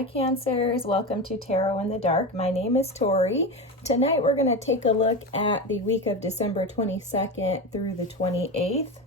Hi Cancers, welcome to Tarot in the Dark. My name is Tori. Tonight we're going to take a look at the week of December 22nd through the 28th.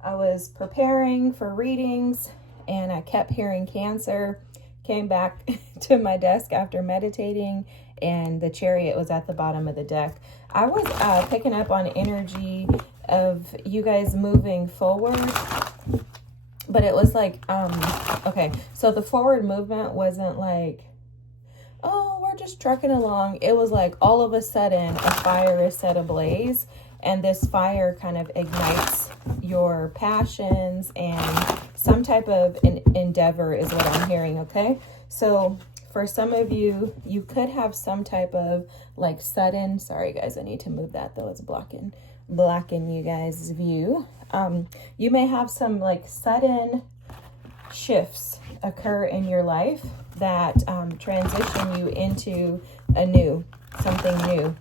I was preparing for readings and I kept hearing Cancer. Came back to my desk after meditating and the Chariot was at the bottom of the deck. I was picking up on energy of you guys moving forward. But it was like, okay, so the forward movement wasn't like, oh, we're just trucking along. It was like all of a sudden a fire is set ablaze and this fire kind of ignites your passions and some type of endeavor is what I'm hearing, okay? So for some of you, you could have some type of like sudden, sorry guys, I need to move that though, it's blocking you guys' view. You may have some like sudden shifts occur in your life that transition you into something new.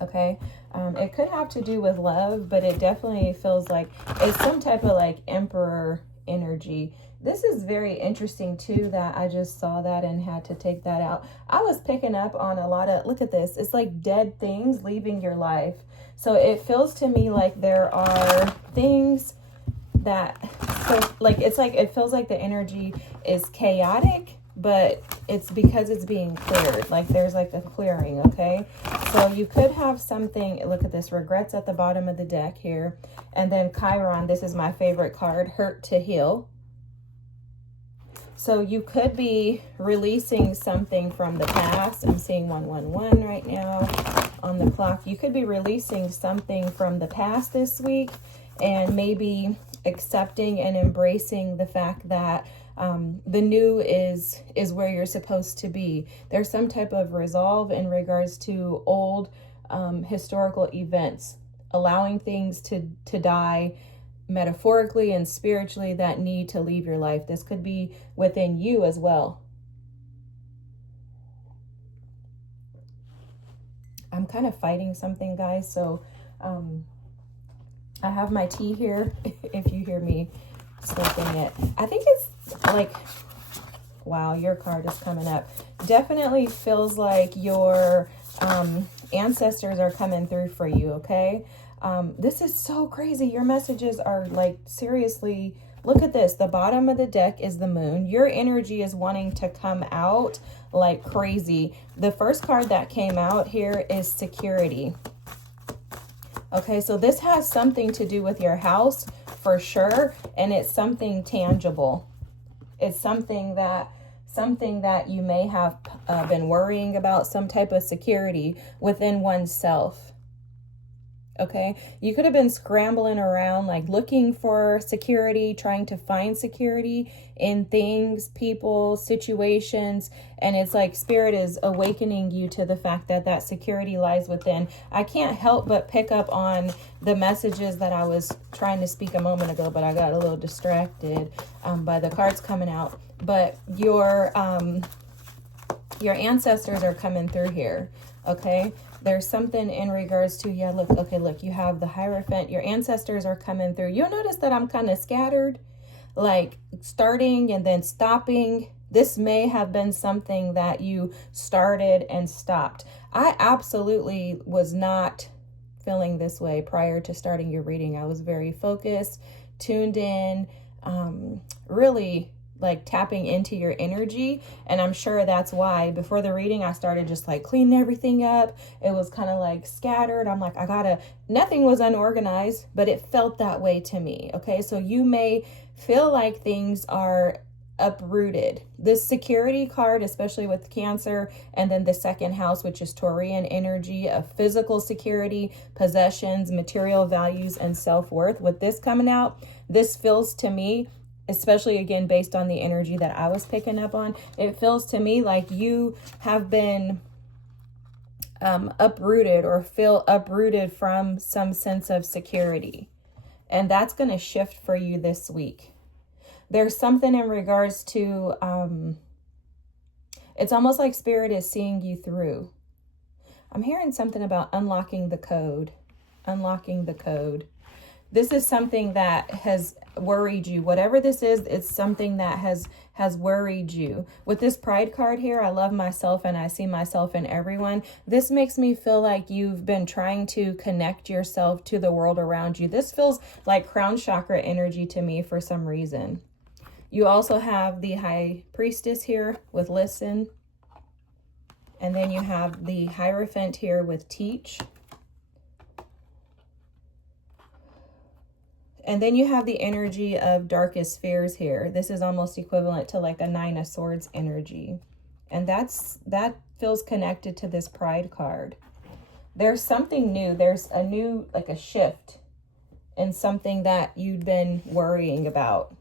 Okay. It could have to do with love, but it definitely feels like it's some type of like emperor energy. This is very interesting too, that I just saw that and had to take that out. I was picking up on a lot of, look at this, it's like dead things leaving your life. So it feels to me like there are things that, so like, it's like, it feels like the energy is chaotic, but it's because it's being cleared. Like there's like a clearing, okay? So you could have something, look at this, regrets at the bottom of the deck here. And then Chiron, this is my favorite card, hurt to heal. So you could be releasing something from the past. I'm seeing 111 right now on the clock. You could be releasing something from the past this week and maybe accepting and embracing the fact that the new is where you're supposed to be. There's some type of resolve in regards to old historical events, allowing things to die metaphorically and spiritually that need to leave your life. This could be within you as well. I'm kind of fighting something, guys, so I have my tea here if you hear me slurping it. I think it's like, wow, your card is coming up. Definitely feels like your ancestors are coming through for you, okay? This is so crazy. Your messages are like, seriously, look at this. The bottom of the deck is the moon. Your energy is wanting to come out like crazy. The first card that came out here is security. Okay, so this has something to do with your house for sure. And it's something tangible. It's something that you may have been worrying about, some type of security within oneself. Okay, you could have been scrambling around, like looking for security, trying to find security in things, people, situations. And it's like Spirit is awakening you to the fact that that security lies within. I can't help but pick up on the messages that I was trying to speak a moment ago, but I got a little distracted by the cards coming out. But your ancestors are coming through here. Okay, there's something in regards to, yeah, look, okay, look, you have the Hierophant. Your ancestors are coming through. You'll notice that I'm kind of scattered, like starting and then stopping. This may have been something that you started and stopped. I absolutely was not feeling this way prior to starting your reading. I was very focused, tuned in, really like tapping into your energy. And I'm sure that's why before the reading, I started just like cleaning everything up. It was kind of like scattered. I'm like, nothing was unorganized, but it felt that way to me. Okay. So you may feel like things are uprooted. This security card, especially with Cancer, and then the second house, which is Taurian energy of physical security, possessions, material values, and self-worth. With this coming out, this feels to me, especially again based on the energy that I was picking up on, it feels to me like you have been uprooted or feel uprooted from some sense of security. And that's going to shift for you this week. There's something in regards to, it's almost like Spirit is seeing you through. I'm hearing something about unlocking the code. This is something that has worried you. Whatever this is, it's something that has worried you. With this Pride card here, I love myself and I see myself in everyone. This makes me feel like you've been trying to connect yourself to the world around you. This feels like crown chakra energy to me for some reason. You also have the High Priestess here with listen. And then you have the Hierophant here with teach. And then you have the energy of darkest fears here. This is almost equivalent to like a 9 of Swords energy. And that feels connected to this Pride card. There's something new. There's a new, like a shift in something that you've been worrying about.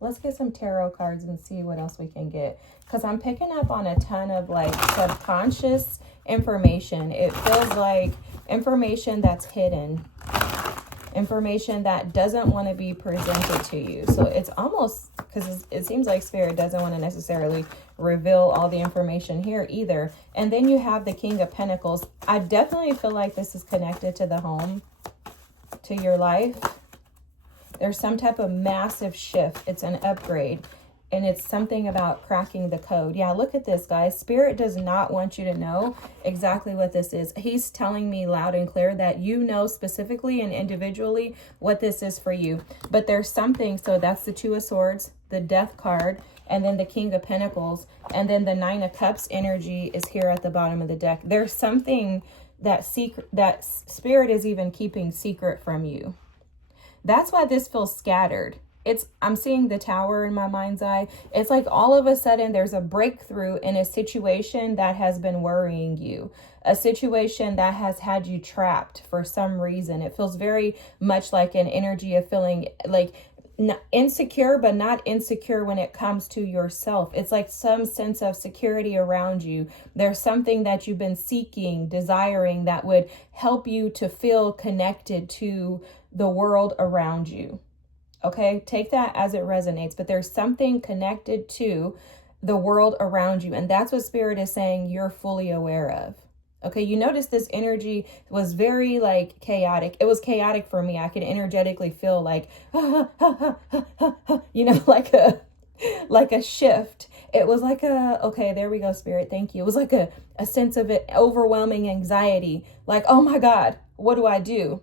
Let's get some tarot cards and see what else we can get. Because I'm picking up on a ton of like subconscious information. It feels like information that's hidden. Information that doesn't want to be presented to you. So it's almost, because it seems like Spirit doesn't want to necessarily reveal all the information here either. And then you have the King of Pentacles. I definitely feel like this is connected to the home, to your life. There's some type of massive shift. It's an upgrade. And it's something about cracking the code. Yeah, look at this, guys. Spirit does not want you to know exactly what this is. He's telling me loud and clear that you know specifically and individually what this is for you. But there's something, so that's the 2 of Swords, the Death card, and then the King of Pentacles, and then the 9 of Cups energy is here at the bottom of the deck. There's something that Spirit is even keeping secret from you. That's why this feels scattered. I'm seeing the Tower in my mind's eye. It's like all of a sudden there's a breakthrough in a situation that has been worrying you. A situation that has had you trapped for some reason. It feels very much like an energy of feeling like insecure, but not insecure when it comes to yourself. It's like some sense of security around you. There's something that you've been seeking, desiring, that would help you to feel connected to the world around you. Okay, take that as it resonates, but there's something connected to the world around you. And that's what Spirit is saying you're fully aware of. Okay, you notice this energy was very like chaotic. It was chaotic for me. I could energetically feel like, you know, like a shift. It was like okay, there we go, Spirit. Thank you. It was like a sense of it, overwhelming anxiety. Like, oh my God, what do I do?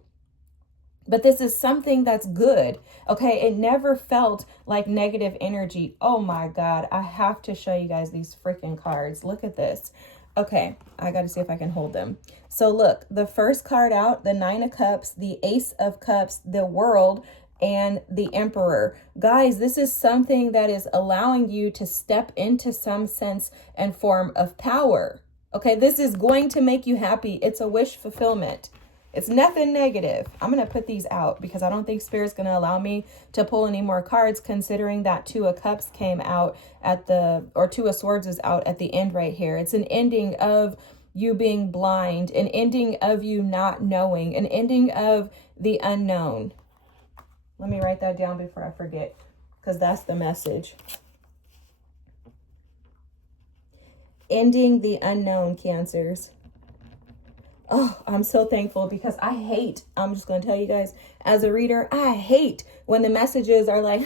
But this is something that's good. Okay, it never felt like negative energy. Oh my God, I have to show you guys these freaking cards. Look at this. Okay, I got to see if I can hold them. So look, the first card out, the 9 of Cups, the Ace of Cups, the World, and the Emperor. Guys, this is something that is allowing you to step into some sense and form of power. Okay, this is going to make you happy. It's a wish fulfillment. It's nothing negative. I'm going to put these out because I don't think Spirit's going to allow me to pull any more cards, considering that 2 of Cups came out or 2 of Swords is out at the end right here. It's an ending of you being blind, an ending of you not knowing, an ending of the unknown. Let me write that down before I forget, because that's the message. Ending the unknown, Cancers. Oh, I'm so thankful because I'm just going to tell you guys, as a reader, I hate when the messages are like,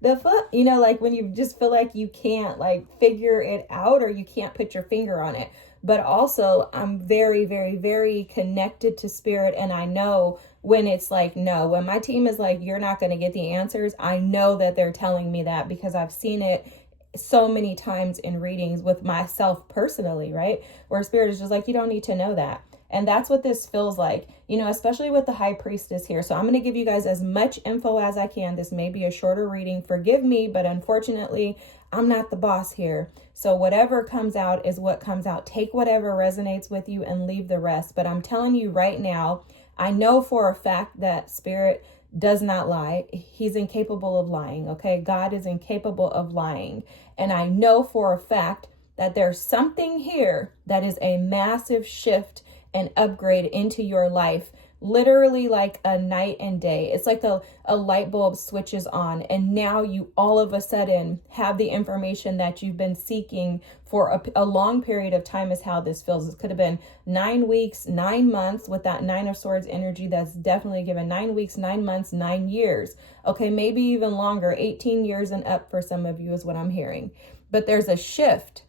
the fuck? You know, like when you just feel like you can't like figure it out or you can't put your finger on it. But also, I'm very, very, very connected to Spirit. And I know when it's like, no, when my team is like, you're not going to get the answers, I know that they're telling me that because I've seen it so many times in readings with myself personally, right? Where Spirit is just like, you don't need to know that. And that's what this feels like, you know, especially with the High Priestess here. So I'm going to give you guys as much info as I can. This may be a shorter reading. Forgive me, but unfortunately, I'm not the boss here. So whatever comes out is what comes out. Take whatever resonates with you and leave the rest. But I'm telling you right now, I know for a fact that Spirit does not lie. He's incapable of lying, okay? God is incapable of lying. And I know for a fact that there's something here that is a massive shift and upgrade into your life literally like a night and day. It's like a light bulb switches on, and now you all of a sudden have the information that you've been seeking for a long period of time is how this feels. It could have been 9 weeks, 9 months with that Nine of Swords energy. That's definitely given 9 weeks, 9 months, 9 years. Okay, maybe even longer, 18 years and up for some of you is what I'm hearing. But there's a shift.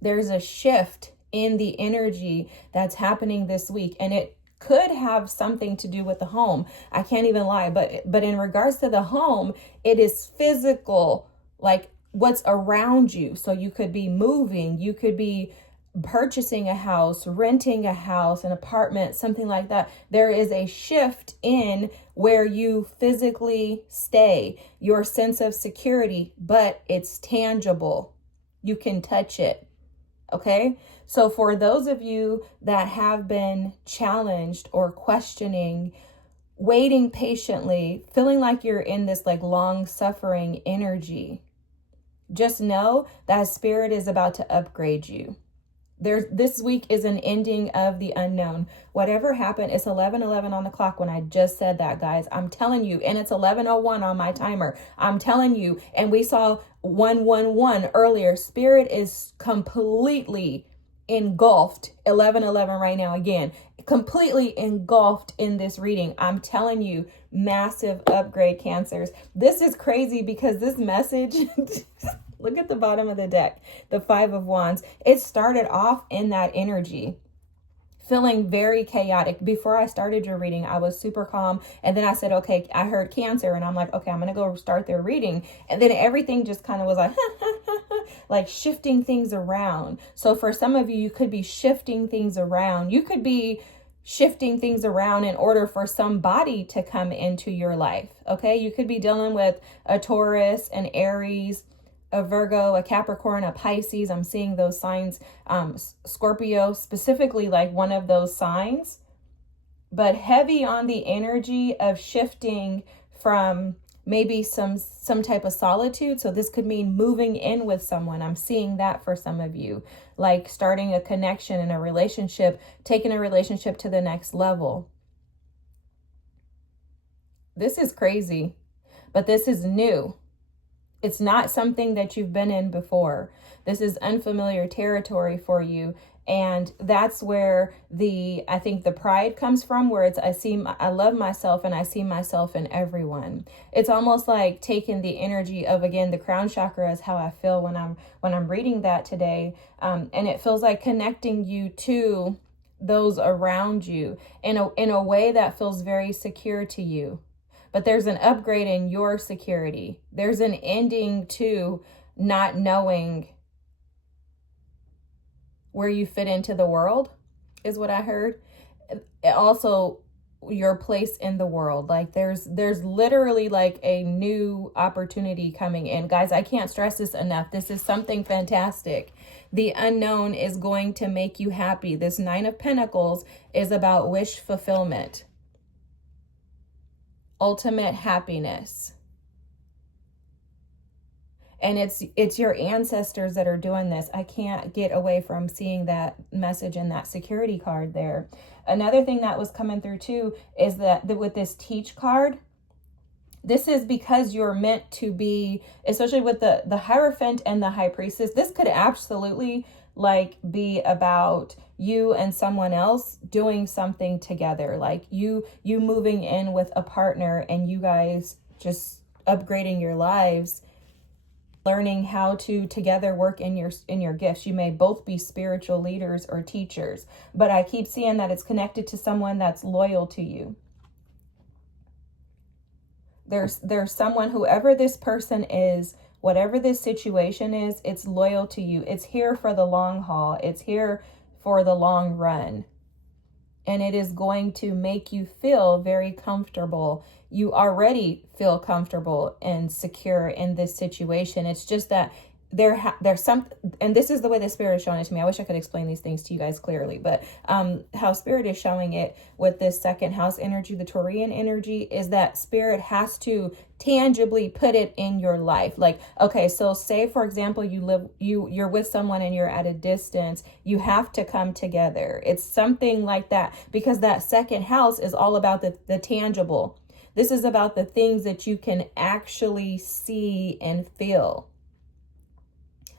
There's a shift in the energy that's happening this week, and it could have something to do with the home. I can't even lie, but in regards to the home, it is physical, like what's around you. So you could be moving, you could be purchasing a house, renting a house, an apartment, something like that. There is a shift in where you physically stay, your sense of security, but it's tangible. You can touch it. Okay, so for those of you that have been challenged or questioning, waiting patiently, feeling like you're in this like long suffering energy, just know that spirit is about to upgrade you. This week is an ending of the unknown. Whatever happened, it's 11:11 on the clock when I just said that, guys. I'm telling you, and it's 11:01 on my timer. I'm telling you, and we saw 111 earlier. Spirit is completely engulfed. 11:11 right now again, completely engulfed in this reading. I'm telling you, massive upgrade, Cancers. This is crazy because this message look at the bottom of the deck, the Five of Wands. It started off in that energy, feeling very chaotic. Before I started your reading, I was super calm. And then I said, okay, I heard Cancer. And I'm like, okay, I'm going to go start their reading. And then everything just kind of was like, like shifting things around. So for some of you, you could be shifting things around. You could be shifting things around in order for somebody to come into your life. Okay. You could be dealing with a Taurus, an Aries, a Virgo, a Capricorn, a Pisces. I'm seeing those signs. Scorpio, specifically like one of those signs, but heavy on the energy of shifting from maybe some type of solitude. So this could mean moving in with someone. I'm seeing that for some of you, like starting a connection in a relationship, taking a relationship to the next level. This is crazy, but this is new. It's not something that you've been in before. This is unfamiliar territory for you. And that's where I think the pride comes from, where it's, I love myself and I see myself in everyone. It's almost like taking the energy of, again, the crown chakra is how I feel when I'm reading that today. And it feels like connecting you to those around you in a way that feels very secure to you. But there's an upgrade in your security. There's an ending to not knowing where you fit into the world, is what I heard. Also, your place in the world. Like there's literally like a new opportunity coming in. Guys, I can't stress this enough. This is something fantastic. The unknown is going to make you happy. This Nine of Pentacles is about wish fulfillment. Ultimate happiness. And it's your ancestors that are doing this. I can't get away from seeing that message in that security card there. Another thing that was coming through too is that with this Teach card, this is because you're meant to be, especially with the Hierophant and the High Priestess, this could absolutely like be about you and someone else doing something together, like you moving in with a partner and you guys just upgrading your lives, learning how to together work in your gifts. You may both be spiritual leaders or teachers, but I keep seeing that it's connected to someone that's loyal to you. There's someone, whoever this person is, whatever this situation is, it's loyal to you. It's here for the long haul. It's here for the long run. And it is going to make you feel very comfortable. You already feel comfortable and secure in this situation. It's just that there's some, and this is the way the Spirit is showing it to me. I wish I could explain these things to you guys clearly, but how Spirit is showing it with this second house energy, the Taurian energy, is that Spirit has to tangibly put it in your life. Like, okay, so say for example, you're with someone and you're at a distance, you have to come together. It's something like that, because that second house is all about the tangible. This is about the things that you can actually see and feel.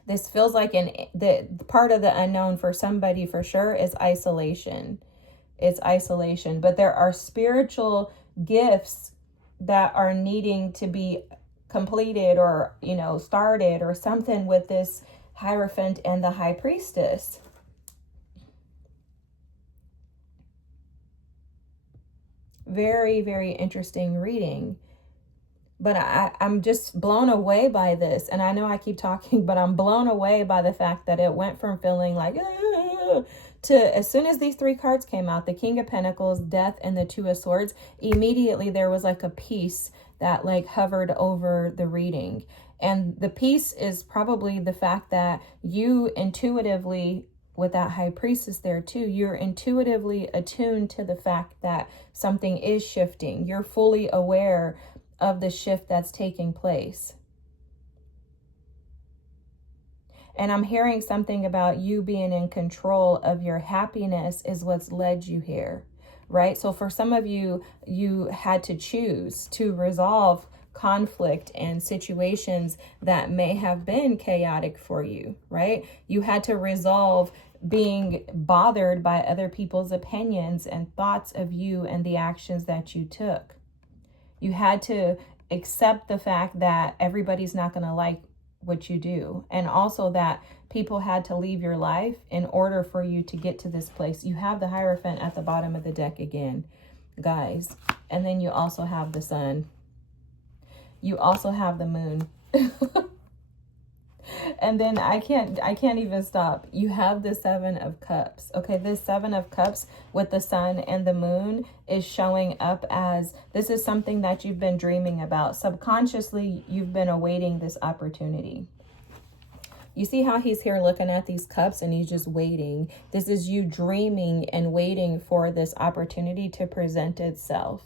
This feels like the part of the unknown for somebody for sure is isolation. It's isolation. But there are spiritual gifts that are needing to be completed or, started or something with this Hierophant and the High Priestess. Very, very interesting reading. But I'm just blown away by this. And I know I keep talking, but I'm blown away by the fact that it went from feeling like, to as soon as these three cards came out, the King of Pentacles, Death, and the Two of Swords, immediately there was like a peace that like hovered over the reading. And the peace is probably the fact that you intuitively, with that High Priestess there too, you're intuitively attuned to the fact that something is shifting. You're fully aware of the shift that's taking place. And I'm hearing something about you being in control of your happiness is what's led you here, right? So for some of you, you had to choose to resolve conflict and situations that may have been chaotic for you, right? You had to resolve being bothered by other people's opinions and thoughts of you and the actions that you took. You had to accept the fact that everybody's not going to like what you do. And also that people had to leave your life in order for you to get to this place. You have the Hierophant at the bottom of the deck again, guys. And then you also have the Sun. You also have the Moon. And then I can't even stop. You have the Seven of Cups. Okay, this Seven of Cups with the Sun and the Moon is showing up as this is something that you've been dreaming about. Subconsciously, you've been awaiting this opportunity. You see how he's here looking at these cups and he's just waiting. This is you dreaming and waiting for this opportunity to present itself.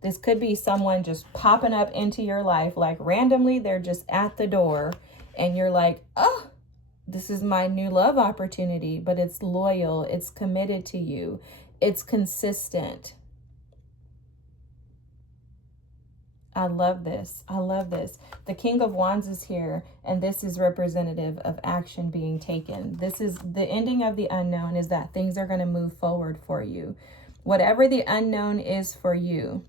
This could be someone just popping up into your life, like randomly, they're just at the door. And you're like, oh, this is my new love opportunity, but it's loyal, it's committed to you, it's consistent. I love this. I love this. The King of Wands is here, and this is representative of action being taken. This is the ending of the unknown, is that things are going to move forward for you. Whatever the unknown is for you,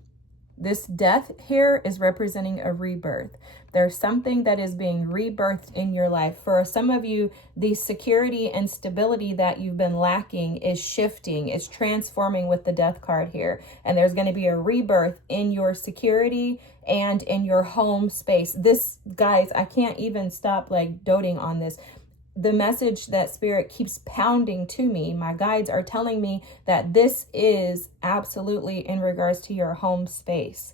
this Death here is representing a rebirth. There's something that is being rebirthed in your life. For some of you, the security and stability that you've been lacking is shifting. It's transforming with the Death card here. And there's going to be a rebirth in your security and in your home space. This, guys, I can't even stop like doting on this. The message that Spirit keeps pounding to me, my guides are telling me that this is absolutely in regards to your home space.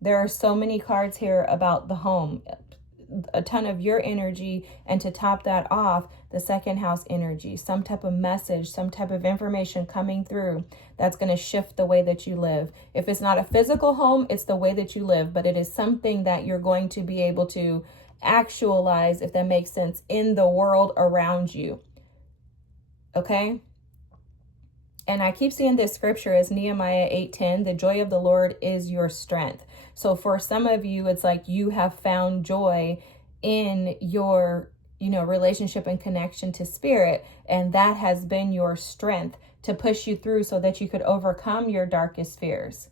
There are so many cards here about the home, a ton of your energy, and to top that off, the second house energy, some type of message, some type of information coming through that's going to shift the way that you live. If it's not a physical home, it's the way that you live, but it is something that you're going to be able to actualize, if that makes sense, in the world around you. Okay? And I keep seeing this scripture as Nehemiah 8:10, the joy of the Lord is your strength. So for some of you, it's like you have found joy in your, relationship and connection to Spirit. And that has been your strength to push you through so that you could overcome your darkest fears.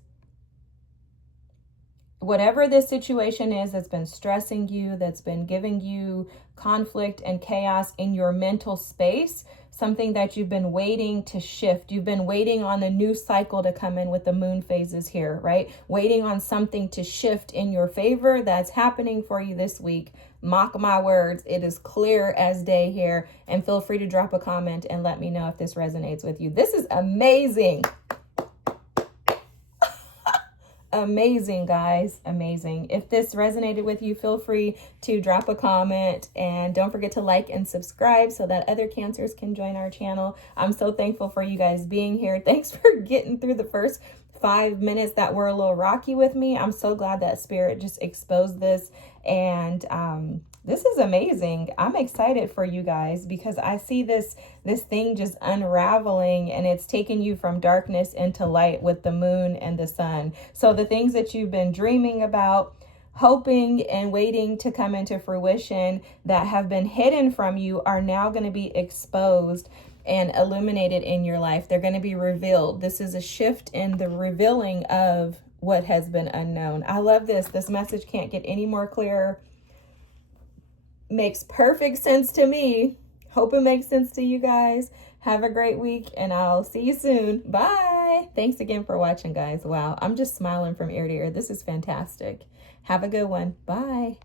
Whatever this situation is that's been stressing you, that's been giving you conflict and chaos in your mental space, something that you've been waiting to shift. You've been waiting on a new cycle to come in with the moon phases here, right? Waiting on something to shift in your favor. That's happening for you this week. Mock my words. It is clear as day here. And feel free to drop a comment and let me know if this resonates with you. This is amazing. amazing, guys. Amazing. If this resonated with you, feel free to drop a comment, and don't forget to like and subscribe so that other cancers can join our channel. I'm so thankful for you guys being here. Thanks for getting through the first 5 minutes that were a little rocky with me. I'm so glad that Spirit just exposed this, and this is amazing. I'm excited for you guys because I see this thing just unraveling, and it's taking you from darkness into light with the moon and the sun. So the things that you've been dreaming about, hoping and waiting to come into fruition that have been hidden from you are now going to be exposed and illuminated in your life. They're going to be revealed. This is a shift in the revealing of what has been unknown. I love this. This message can't get any more clearer. Makes perfect sense to me. Hope it makes sense to you guys. Have a great week, and I'll see you soon. Bye. Thanks again for watching, guys. Wow, I'm just smiling from ear to ear. This is fantastic. Have a good one. Bye.